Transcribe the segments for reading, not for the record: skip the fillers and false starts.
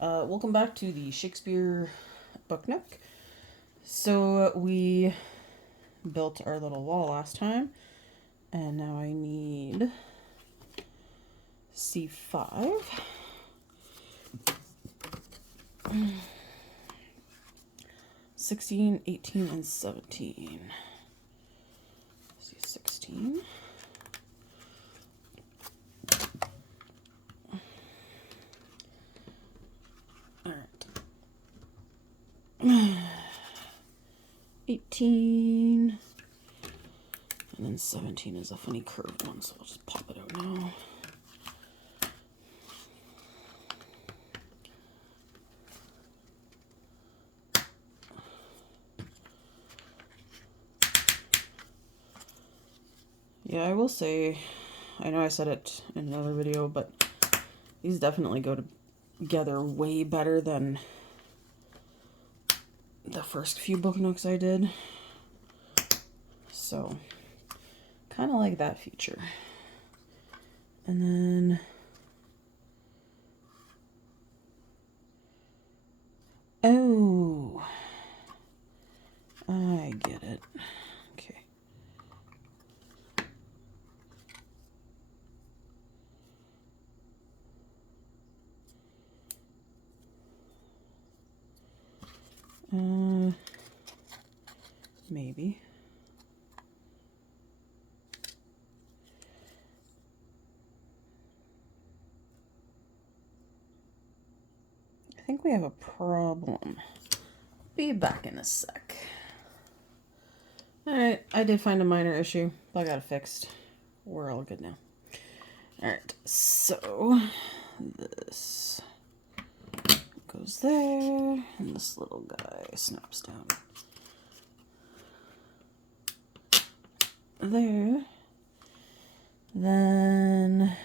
Welcome back to the Shakespeare booknook. So we built our little wall last time, and now I need C5. Mm. 16, 18, and 17. C16. Alright. 18. And then 17 is a funny curved one, so I'll just pop it out now. Yeah, I will say, I know I said it in another video, but these definitely go together way better than the first few booknooks I did. So, kind of like that feature. And then, oh, I get it. Okay. Maybe. I think we have a problem. Be back in a sec. Alright, I did find a minor issue, but I got it fixed. We're all good now. Alright, so this goes there, and this little guy snaps down there. Then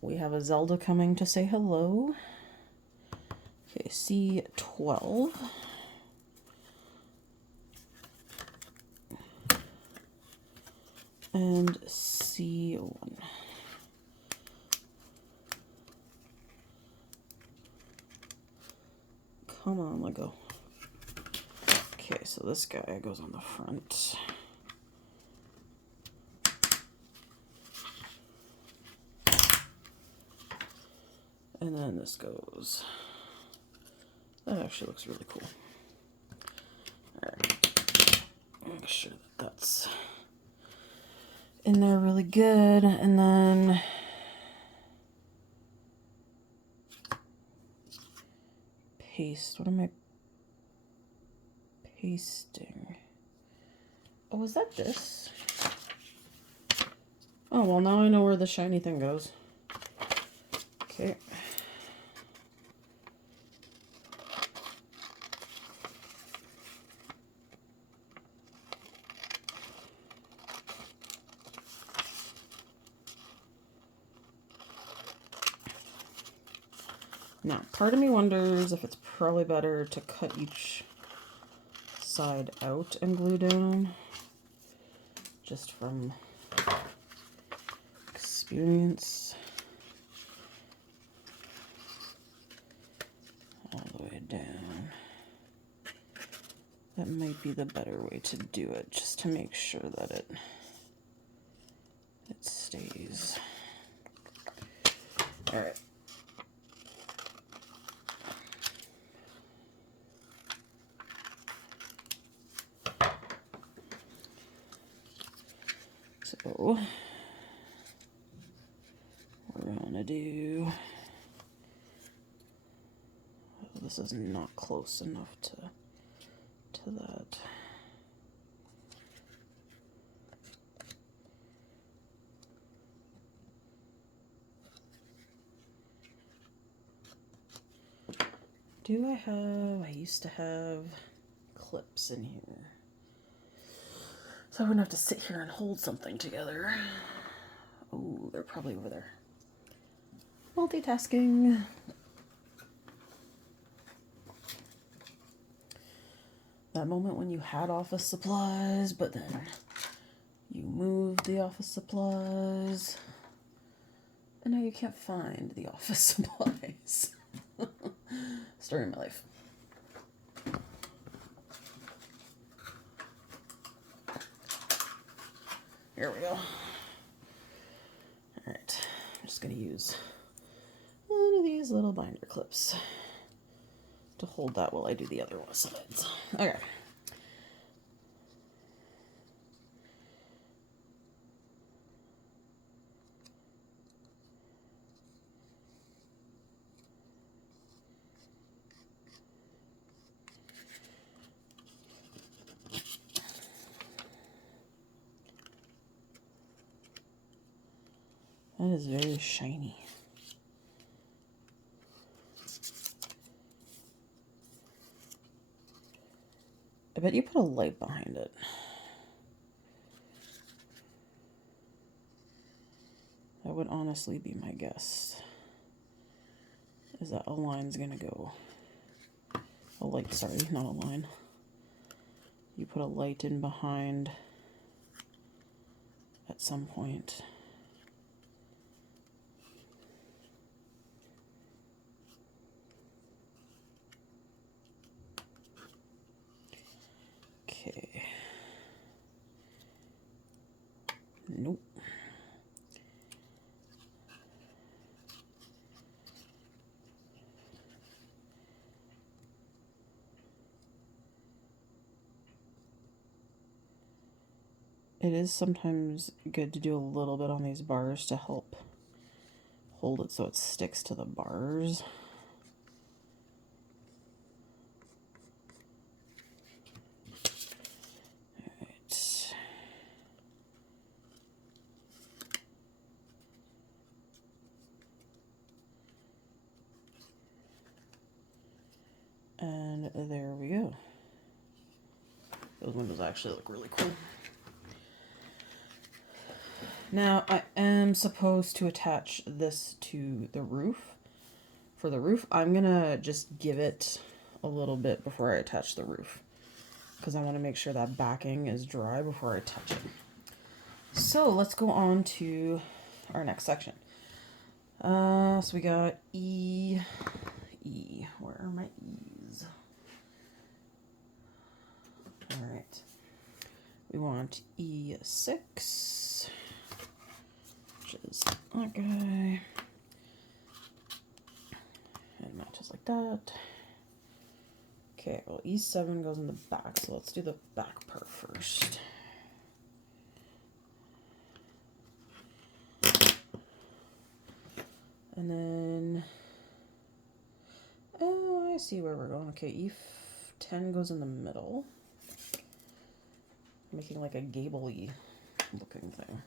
we have a Zelda coming to say hello. Okay, C12. And C1. Come on, let go. Okay, so this guy goes on the front. And then this goes. That actually looks really cool. Alright. Make sure that that's in there really good. And then paste. What am I pasting? Oh, is that this? Oh, well, now I know where the shiny thing goes. Okay. Now, part of me wonders if it's probably better to cut each side out and glue down, just from experience. All the way down. That might be the better way to do it, just to make sure that it stays. All right. So we're gonna do. Oh, this is not close enough to that. Do I have? I used to have clips in here, so I wouldn't have to sit here and hold something together. Oh, they're probably over there. Multitasking. That moment when you had office supplies, but then you moved the office supplies, And now you can't find the office supplies. Story of my life. Here we go. Alright, I'm just going to use one of these little binder clips to hold that while I do the other sides. Okay. That is very shiny. I bet you put a light behind it. That would honestly be my guess. Is that a line's gonna go? A light, sorry, not a line. You put a light in behind at some point. Okay. Nope. It is sometimes good to do a little bit on these bars to help hold it so it sticks to the bars. Alright. And there we go. Those windows actually look really cool. Now I am supposed to attach this to the roof. For the roof, I'm gonna just give it a little bit before I attach the roof, because I want to make sure that backing is dry before I touch it. So let's go on to our next section. So we got E. Where are my E's? All right. We want E6, which is that guy. And matches like that. Okay, well, E7 goes in the back, so let's do the back part first. And then, oh, I see where we're going. Okay, E10 goes in the middle, making like a gable-y looking thing.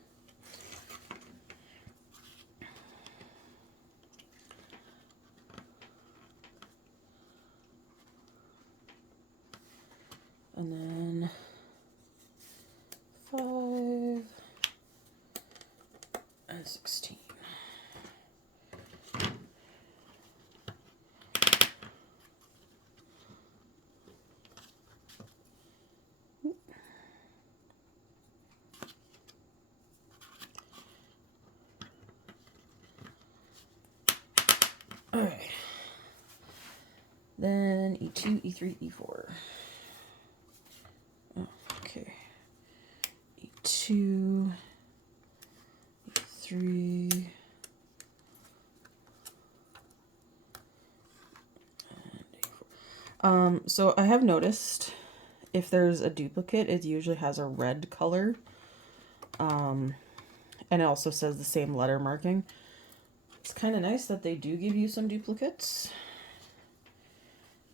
And then 5 and 16. All right. Then E2, E3, E4. Oh, okay. E2, E3, and E4. So I have noticed if there's a duplicate, it usually has a red color. And it also says the same letter marking. It's kind of nice that they do give you some duplicates,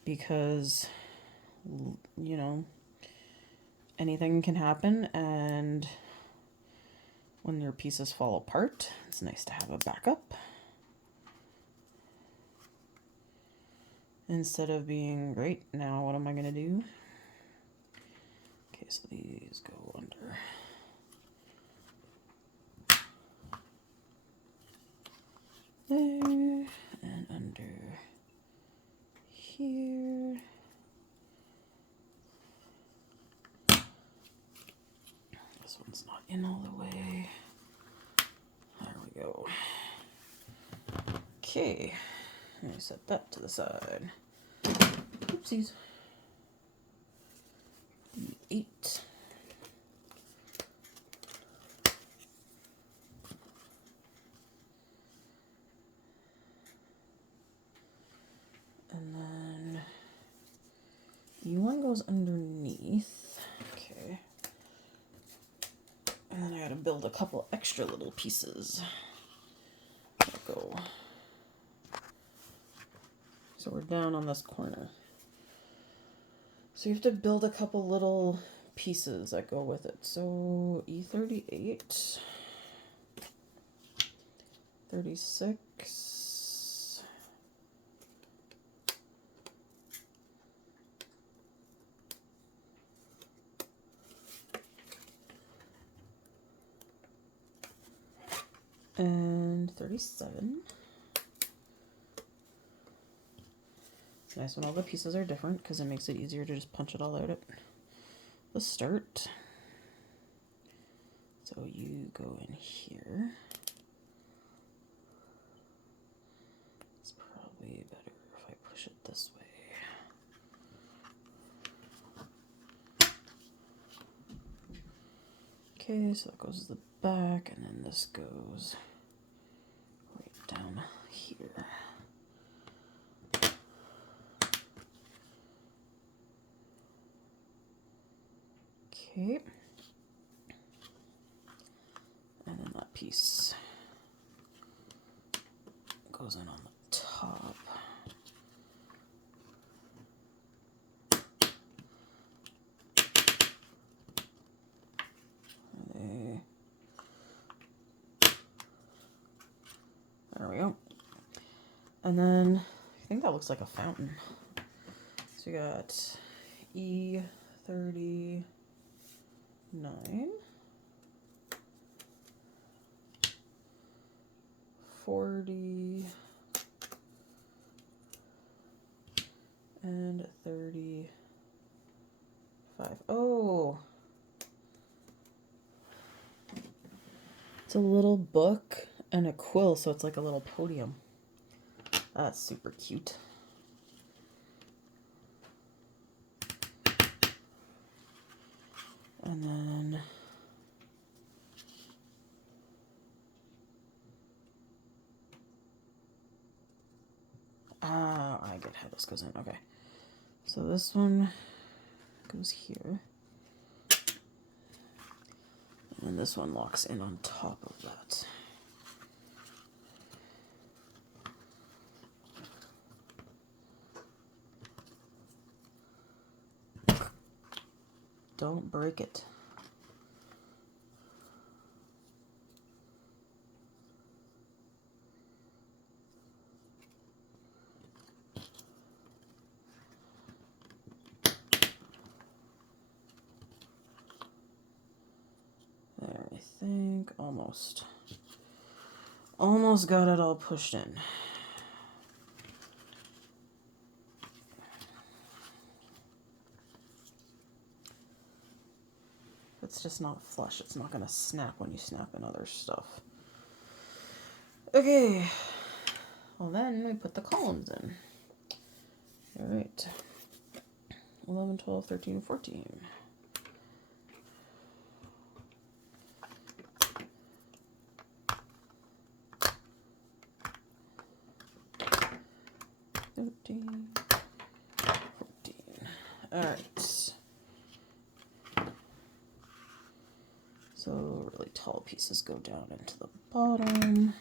because, you know, anything can happen, and when your pieces fall apart, it's nice to have a backup instead of being, great, now what am I going to do? Okay, so these go under. There, and under here. This one's not in all the way. There we go. Okay, let me set that to the side. Oopsies. 8. And then E1 goes underneath. Okay. And then I gotta build a couple extra little pieces. I'll go. So we're down on this corner. So you have to build a couple little pieces that go with it. So E38, 36, and 37. It's nice when all the pieces are different because it makes it easier to just punch it all out at the start. So you go in here. It's probably better if I push it this way. Okay, so that goes to the back, and then this goes right down here. Okay. And then that piece goes in on the top. There we go. And then I think that looks like a fountain. So you got E39, 40, and 35. Oh, it's a little book and a quill, so it's like a little podium. That's super cute. And then I get how this goes in. Okay. So this one goes here. And then this one locks in on top of that. Don't break it. There, I think almost got it all pushed in. It's just not flush. It's not gonna snap when you snap in other stuff. Okay. Well, then we put the columns in. All right. 11, 12, 13, 14. All right. So really tall pieces go down into the bottom.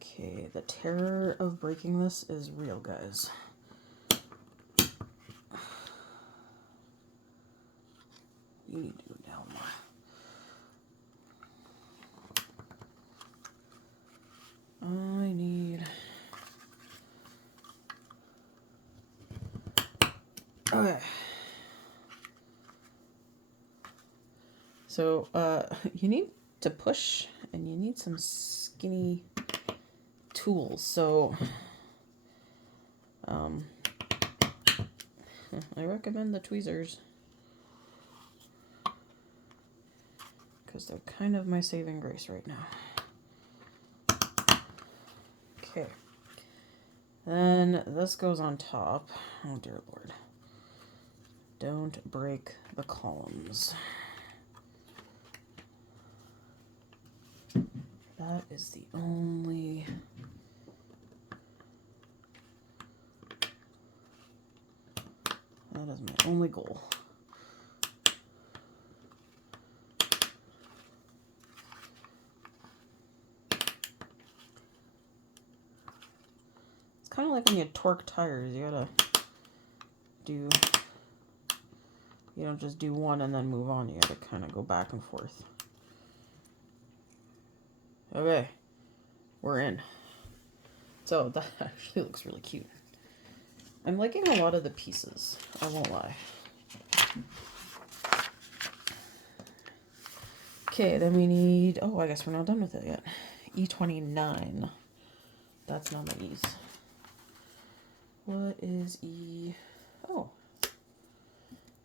Okay, the terror of breaking this is real, guys. You need to go down more. I need... Okay. So, you need to push, and you need some skinny tools, so I recommend the tweezers because they're kind of my saving grace right now. Okay. Then this goes on top. Oh dear Lord. Don't break the columns. That is the only... That is my only goal. It's kind of like when you torque tires. You gotta do... You don't just do one and then move on. You gotta kind of go back and forth. Okay. We're in. So that actually looks really cute. I'm liking a lot of the pieces. I won't lie. Okay, then we need... Oh, I guess we're not done with it yet. E29. That's not my E's. What is E... Oh.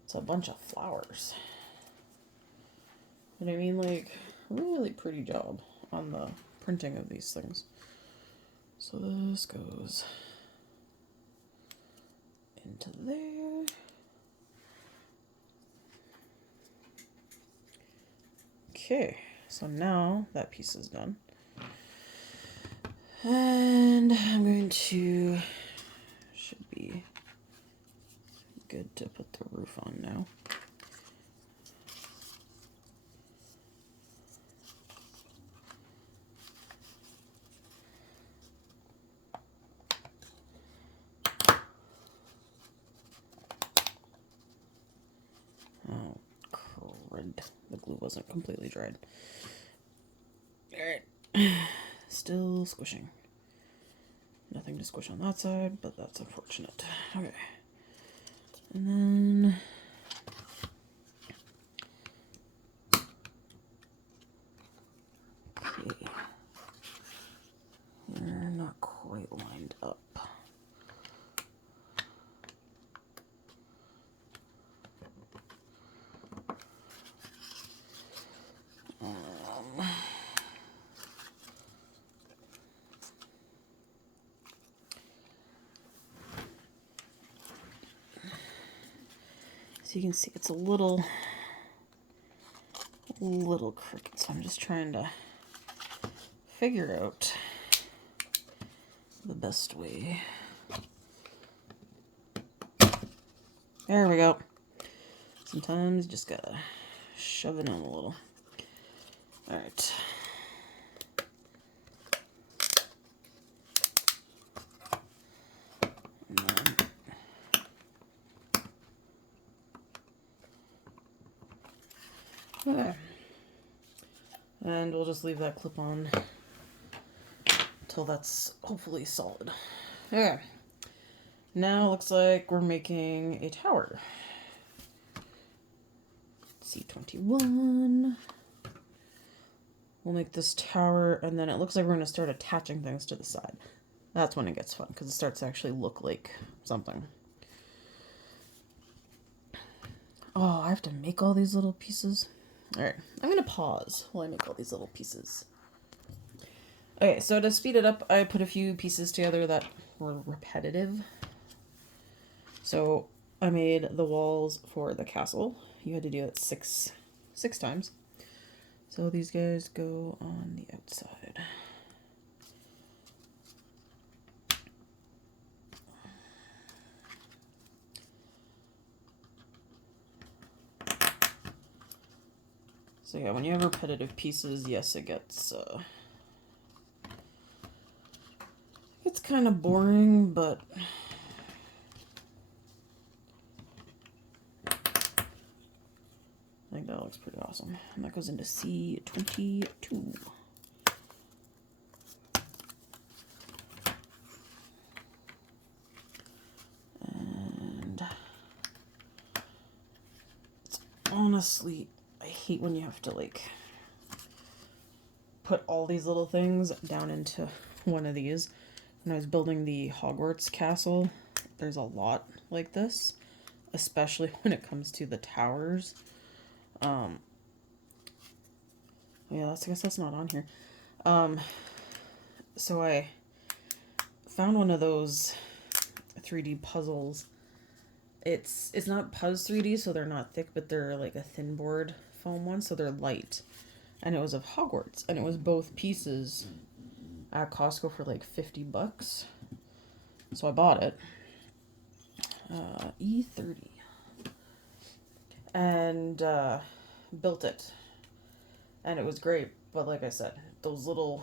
It's a bunch of flowers. And I mean, like, really pretty job on the printing of these things. So this goes into there. Okay, so now that piece is done. And I'm going to, should be good to put the roof on now. Oh, crud. The glue wasn't completely dried. Alright. Still squishing. Nothing to squish on that side, but that's unfortunate. Okay. And then... Okay. They're not quite lined up. So you can see it's a little crooked, so I'm just trying to figure out the best way. There we go. Sometimes you just gotta shove it in a little. Alright. Okay. And we'll just leave that clip on until that's hopefully solid. Okay. Now looks like we're making a tower. C21. We'll make this tower, and then it looks like we're going to start attaching things to the side. That's when it gets fun, because it starts to actually look like something. Oh, I have to make all these little pieces. Alright, I'm going to pause while I make all these little pieces. Okay, so to speed it up, I put a few pieces together that were repetitive. So I made the walls for the castle. You had to do it six times. So these guys go on the outside. So yeah, when you have repetitive pieces, yes, it gets it's kind of boring, but I think that looks pretty awesome. And that goes into C22. And it's honestly, I hate when you have to like put all these little things down into one of these when I was building the Hogwarts castle. There's a lot like this, especially when it comes to the towers. Yeah, I guess that's not on here. So I found one of those 3D puzzles. It's not Puzz 3D, so they're not thick, but they're like a thin board foam one, so they're light. And it was of Hogwarts, and it was both pieces at Costco for like $50. So I bought it. E30. And built it. And it was great, but like I said, the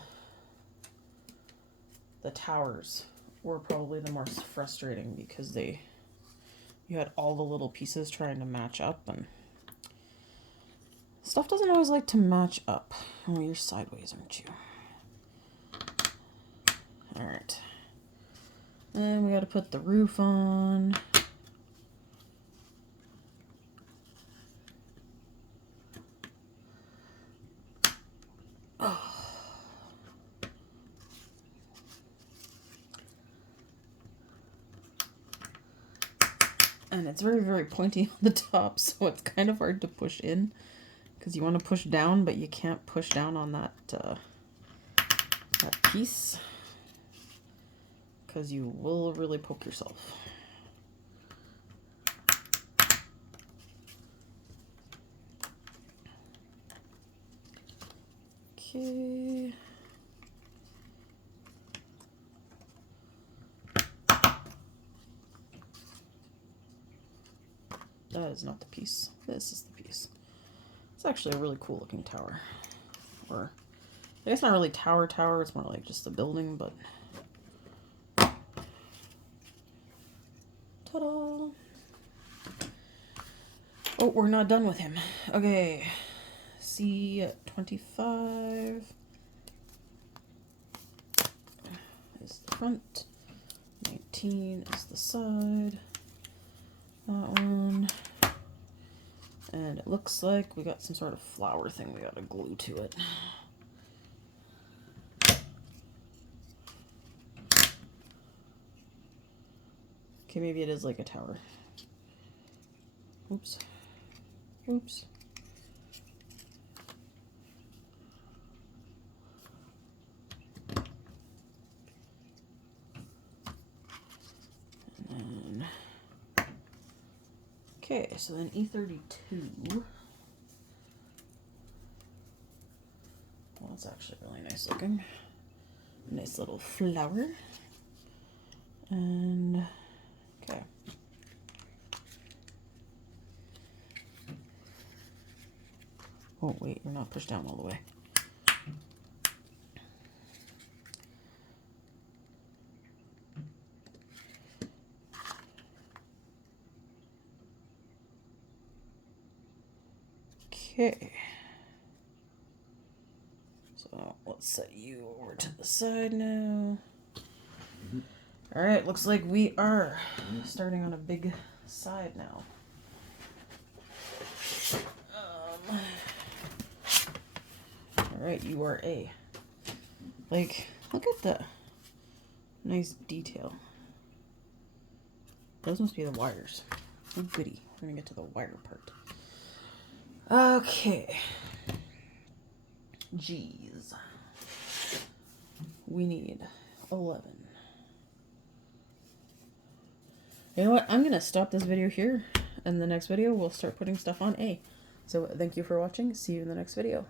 towers were probably the most frustrating because you had all the little pieces trying to match up, and stuff doesn't always like to match up. Oh, you're sideways, aren't you? Alright. Then we gotta put the roof on. Oh. And it's very, very pointy on the top, so it's kind of hard to push in. Because you want to push down, but you can't push down on that piece. Because you will really poke yourself. Okay. That is not the piece. This is the piece. It's actually a really cool looking tower. Or, I guess not really tower, it's more like just a building, but... Ta-da! Oh, we're not done with him. Okay. C25 is the front. 19 is the side. That one. And it looks like we got some sort of flower thing we gotta glue to it. Okay, maybe it is like a tower. Oops. Oops. And then... Okay, so then E32. Well, that's actually really nice looking. Nice little flower. And... okay. Oh, wait, you're not pushed down all the way. Okay. So let's set you over to the side now. Alright, looks like we are starting on a big side now. Alright, you are A. Like, look at the nice detail. Those must be the wires. Oh goody. We're gonna get to the wire part. Okay. G's. We need 11. You know what? I'm gonna stop this video here, and the next video we'll start putting stuff on A. So thank you for watching. See you in the next video.